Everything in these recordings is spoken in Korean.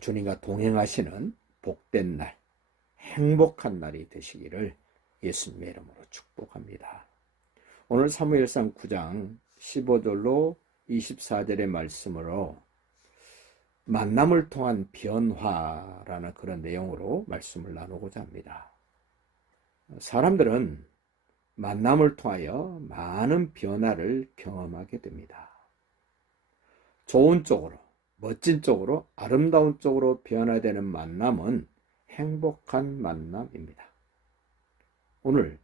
주님과 동행하시는 복된 날, 행복한 날이 되시기를 예수님의 이름으로 축복합니다. 오늘 사무엘상 9장 15절로 24절의 말씀으로 만남을 통한 변화라는 그런 내용으로 말씀을 나누고자 합니다. 사람들은 만남을 통하여 많은 변화를 경험하게 됩니다. 좋은 쪽으로, 멋진 쪽으로, 아름다운 쪽으로 변화되는 만남은 행복한 만남입니다. 오늘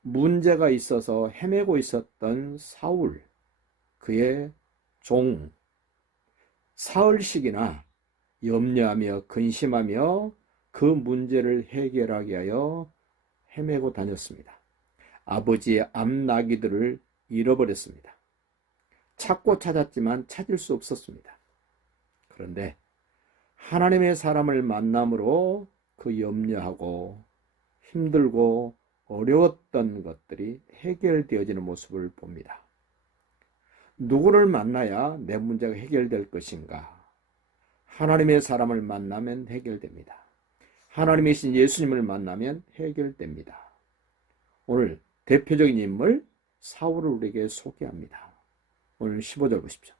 문제가 있어서 헤매고 있었던 사울, 그의 종, 사흘씩이나 염려하며 근심하며 그 문제를 해결하기 위하여 헤매고 다녔습니다. 아버지의 암나귀들을 잃어버렸습니다. 찾고 찾았지만 찾을 수 없었습니다. 그런데 하나님의 사람을 만남으로 그 염려하고 힘들고 어려웠던 것들이 해결되어지는 모습을 봅니다. 누구를 만나야 내 문제가 해결될 것인가? 하나님의 사람을 만나면 해결됩니다. 하나님이신 예수님을 만나면 해결됩니다. 오늘 대표적인 인물 사울을 우리에게 소개합니다. 오늘 15절 보십시오.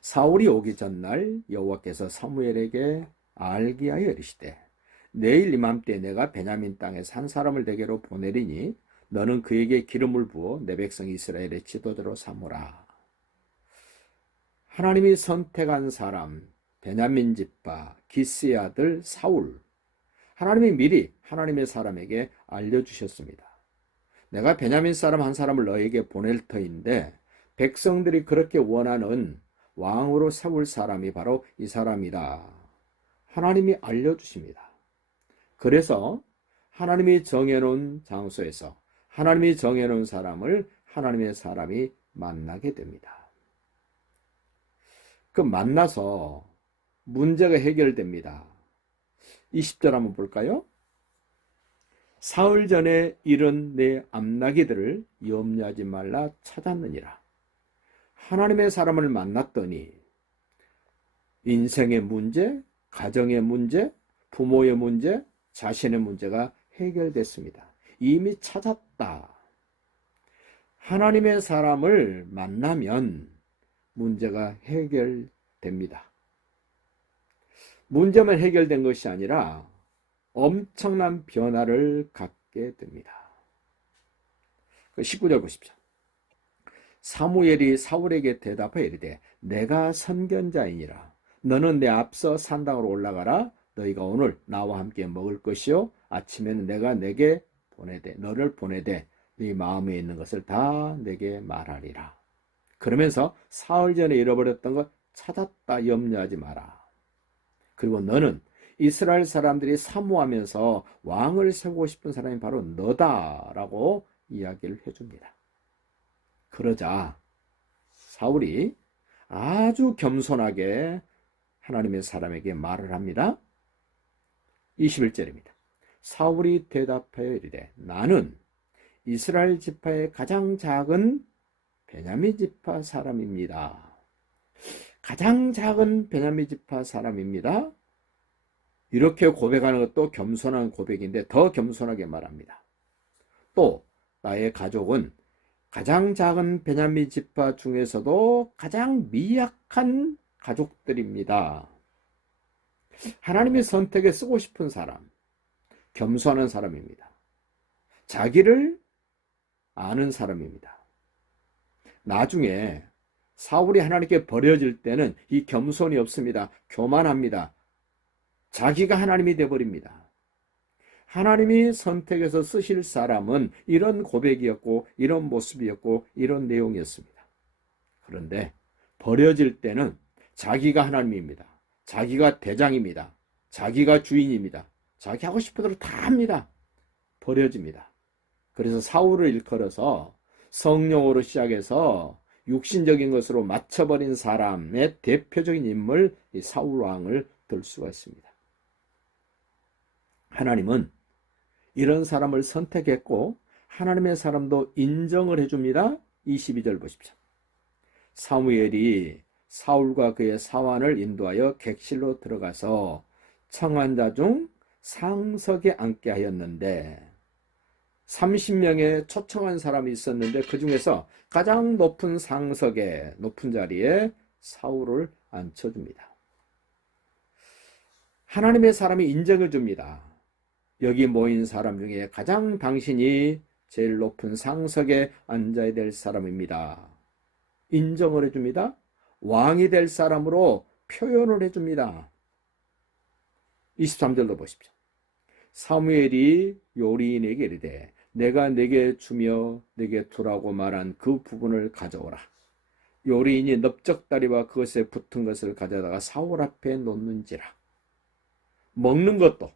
사울이 오기 전날 여호와께서 사무엘에게 알게 하여 이르시되 내일 이맘때 내가 베냐민 땅에서 한 사람을 내게로 보내리니 너는 그에게 기름을 부어 내 백성 이스라엘의 지도자로 삼으라. 하나님이 선택한 사람 베냐민 지파 기스의 아들 사울, 하나님이 미리 하나님의 사람에게 알려주셨습니다. 내가 베냐민 사람 한 사람을 너에게 보낼 터인데 백성들이 그렇게 원하는 왕으로 세울 사람이 바로 이 사람이다. 하나님이 알려주십니다. 그래서 하나님이 정해놓은 장소에서 하나님이 정해놓은 사람을 하나님의 사람이 만나게 됩니다. 그 만나서 문제가 해결됩니다. 20절 한번 볼까요? 사흘 전에 잃은 내 암나귀들을 염려하지 말라 찾았느니라. 하나님의 사람을 만났더니 인생의 문제, 가정의 문제, 부모의 문제, 자신의 문제가 해결됐습니다. 이미 찾았다. 하나님의 사람을 만나면 문제가 해결됩니다. 문제만 해결된 것이 아니라 엄청난 변화를 갖게 됩니다. 19절 보십시오. 사무엘이 사울에게 대답하여 이르되 내가 선견자이니라. 너는 내 앞서 산당으로 올라가라. 너희가 오늘 나와 함께 먹을 것이요 아침에는 내가 내게 보내되 너를 보내되 네 마음에 있는 것을 다 내게 말하리라. 그러면서 사흘 전에 잃어버렸던 것 찾았다. 염려하지 마라. 그리고 너는 이스라엘 사람들이 사모하면서 왕을 세우고 싶은 사람이 바로 너다라고 이야기를 해줍니다. 그러자 사울이 아주 겸손하게 하나님의 사람에게 말을 합니다. 21절입니다. 사울이 대답하여 이르되 나는 이스라엘 지파의 가장 작은 베냐민 지파 사람입니다. 가장 작은 베냐민 지파 사람입니다. 이렇게 고백하는 것도 겸손한 고백인데 더 겸손하게 말합니다. 또 나의 가족은 가장 작은 베냐민 지파 중에서도 가장 미약한 가족들입니다. 하나님의 선택에 쓰고 싶은 사람, 겸손한 사람입니다. 자기를 아는 사람입니다. 나중에 사울이 하나님께 버려질 때는 이 겸손이 없습니다. 교만합니다. 자기가 하나님이 되어버립니다. 하나님이 선택해서 쓰실 사람은 이런 고백이었고 이런 모습이었고 이런 내용이었습니다. 그런데 버려질 때는 자기가 하나님입니다. 자기가 대장입니다. 자기가 주인입니다. 자기 하고 싶은 대로 다 합니다. 버려집니다. 그래서 사울을 일컬어서 성령으로 시작해서 육신적인 것으로 맞춰버린 사람의 대표적인 인물 이 사울 왕을 들 수가 있습니다. 하나님은 이런 사람을 선택했고 하나님의 사람도 인정을 해줍니다. 22절 보십시오. 사무엘이 사울과 그의 사환을 인도하여 객실로 들어가서 청한 자 중 상석에 앉게 하였는데 30명의 초청한 사람이 있었는데 그 중에서 가장 높은 상석에 높은 자리에 사울을 앉혀줍니다. 하나님의 사람이 인정을 줍니다. 여기 모인 사람 중에 가장 당신이 제일 높은 상석에 앉아야 될 사람입니다. 인정을 해줍니다. 왕이 될 사람으로 표현을 해줍니다. 23절도 보십시오. 사무엘이 요리인에게 이르되 내가 내게 주며 내게 두라고 말한 그 부분을 가져오라. 요리인이 넓적다리와 그것에 붙은 것을 가져다가 사울 앞에 놓는지라. 먹는 것도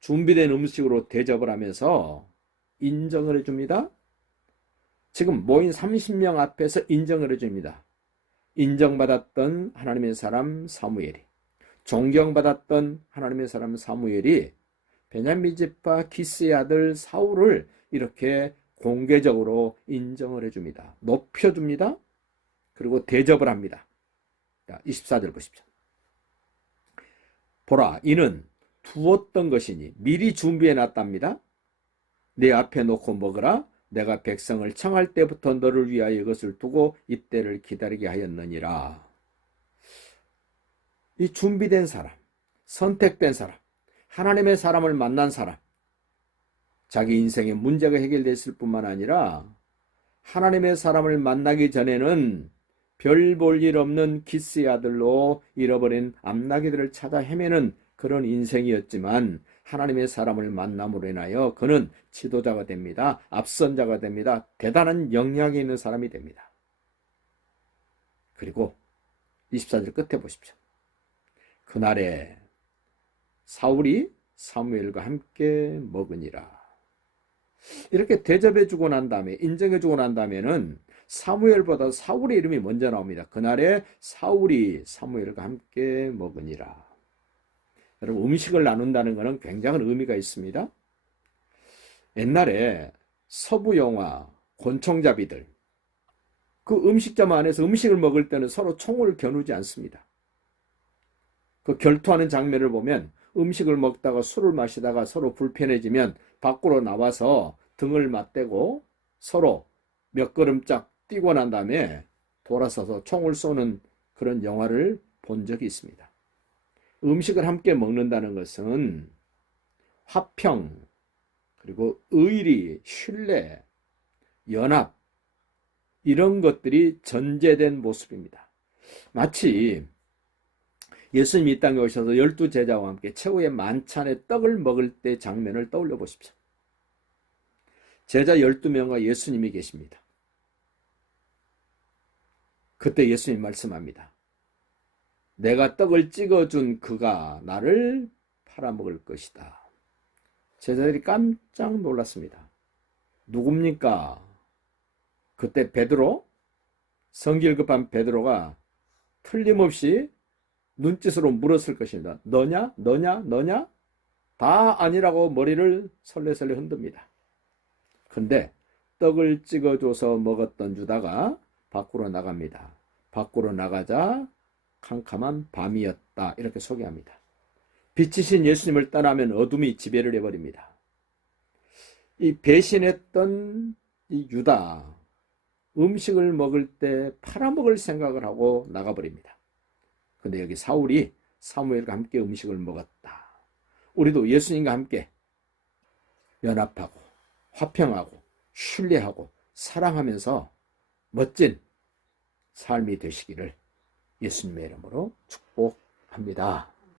준비된 음식으로 대접을 하면서 인정을 해줍니다. 지금 모인 30명 앞에서 인정을 해줍니다. 인정받았던 하나님의 사람 사무엘이, 존경받았던 하나님의 사람 사무엘이 베냐민 지파 기스의 아들 사울을 이렇게 공개적으로 인정을 해줍니다. 높여줍니다. 그리고 대접을 합니다. 24절 보십시오. 보라, 이는 두었던 것이니 미리 준비해 놨답니다. 내 앞에 놓고 먹으라. 내가 백성을 청할 때부터 너를 위하여 이것을 두고 이때를 기다리게 하였느니라. 이 준비된 사람, 선택된 사람, 하나님의 사람을 만난 사람, 자기 인생의 문제가 해결됐을 뿐만 아니라 하나님의 사람을 만나기 전에는 별 볼 일 없는 기스의 아들로 잃어버린 암나기들을 찾아 헤매는 그런 인생이었지만 하나님의 사람을 만남으로 인하여 그는 지도자가 됩니다. 앞선자가 됩니다. 대단한 영향이 있는 사람이 됩니다. 그리고 24절 끝에 보십시오. 그날에 사울이 사무엘과 함께 먹으니라. 이렇게 대접해주고 난 다음에, 인정해주고 난 다음에는 사무엘보다 사울의 이름이 먼저 나옵니다. 그날에 사울이 사무엘과 함께 먹으니라. 여러분, 음식을 나눈다는 것은 굉장한 의미가 있습니다. 옛날에 서부 영화 곤충잡이들, 그 음식점 안에서 음식을 먹을 때는 서로 총을 겨누지 않습니다. 그 결투하는 장면을 보면 음식을 먹다가 술을 마시다가 서로 불편해지면 밖으로 나와서 등을 맞대고 서로 몇 걸음짝 뛰고 난 다음에 돌아서서 총을 쏘는 그런 영화를 본 적이 있습니다. 음식을 함께 먹는다는 것은 화평, 그리고 의리, 신뢰, 연합, 이런 것들이 전제된 모습입니다. 마치 예수님이 이 땅에 오셔서 12제자와 함께 최후의 만찬의 떡을 먹을 때 장면을 떠올려 보십시오. 제자 12명과 예수님이 계십니다. 그때 예수님 말씀합니다. 내가 떡을 찍어준 그가 나를 팔아먹을 것이다. 제자들이 깜짝 놀랐습니다. 누굽니까? 그때 베드로, 성질 급한 베드로가 틀림없이 눈짓으로 물었을 것입니다. 너냐? 너냐? 너냐? 다 아니라고 머리를 설레설레 흔듭니다. 근데 떡을 찍어줘서 먹었던 유다가 밖으로 나갑니다. 밖으로 나가자 캄캄한 밤이었다. 이렇게 소개합니다. 빛이신 예수님을 떠나면 어둠이 지배를 해버립니다. 이 배신했던 이 유다, 음식을 먹을 때 팔아먹을 생각을 하고 나가버립니다. 근데 여기 사울이 사무엘과 함께 음식을 먹었다. 우리도 예수님과 함께 연합하고 화평하고 신뢰하고 사랑하면서 멋진 삶이 되시기를 예수님의 이름으로 축복합니다.